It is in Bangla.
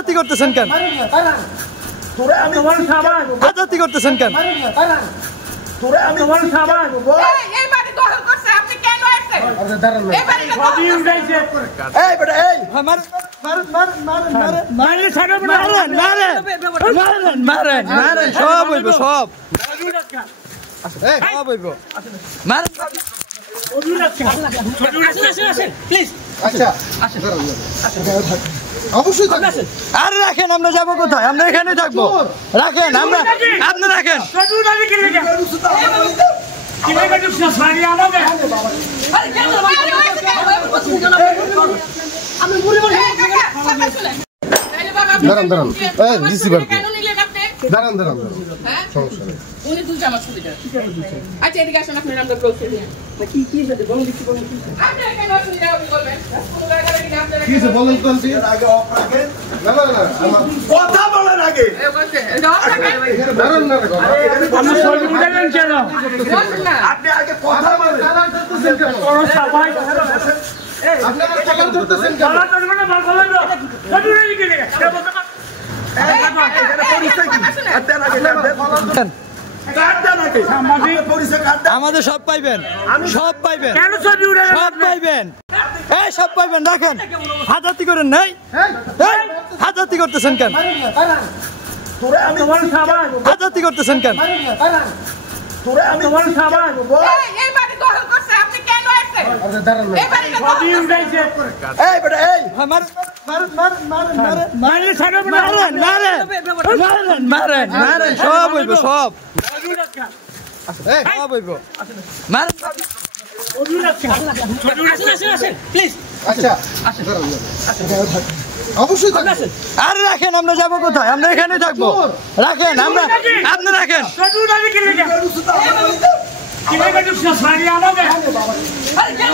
হাজাতি করতেছেন কেন? হাজাতি করতেছেন কেন? সব হইব সব হইব অবশ্যই আরে রাখেন, আমরা যাবো কোথায়? আমরা এখানে থাকবো। রাখেন, আমরা আপনি রাখেন। দাঁড়ান দাঁড়ান রিসিভার দাঁড়ান দাঁড়ান সমস্যা নেই। উনি দুলছে আমার ছবিটা। আচ্ছা এদিকে আসুন, আপনার নামটা বলতে দিন। কি কি হয়েছে বলুন, কিছু বলুন। আপনি কেন অসুবিধা আপনি বলবেন? কোন জায়গা থেকে আপনারা কি হয়েছে বলেন তো আন্টি। আগে অফ রাখেন। না না না কথা বলেন আগে। এই বলতে এটা অফ রাখেন। দাঁড়ান না আমি ছবি উঠাবেন কেন? বলুন না। আপনি আগে কথা বলেন। দাঁড়ান করতেছেন কেন? কোনো সবাই আপনারা কথা করতেছেন কেন? বলা চলবে না, বলা চলবে না। ছবি উঠাবি কি লাগে? এটা বলতে পার। আমাদের সব পাইবেন, সব পাইবেন, কেন ছবি উঠাবেন? সব পাইবেন, এই সব পাইবেন। রাখেন, হাজাতি করেন নাই, হাজাতি করতেছেন কেন? তোমার সাবান, হাজাতি করতেছেন কেন? তোমার সাবান এই বাড়ি দখল করছে, আপনি কেন আসছেন? দাঁড়ান না এই বাড়িটা ছবি উঠাইছে। মারলে ছাড়বে না। মারেন, সব হইব সব হইব। মারেন, ছবি উঠাচ্ছে। ছবি উঠাচ্ছে। প্লিজ আচ্ছা অবশ্যই আরে রাখেন, আমরা যাবো কোথায়? আমরা এখানে থাকবো। রাখেন, আমরা আপনি রাখেন। ছবি উঠাবি কি লাগে? কি লাগে? সারি আমাদের আরে কেন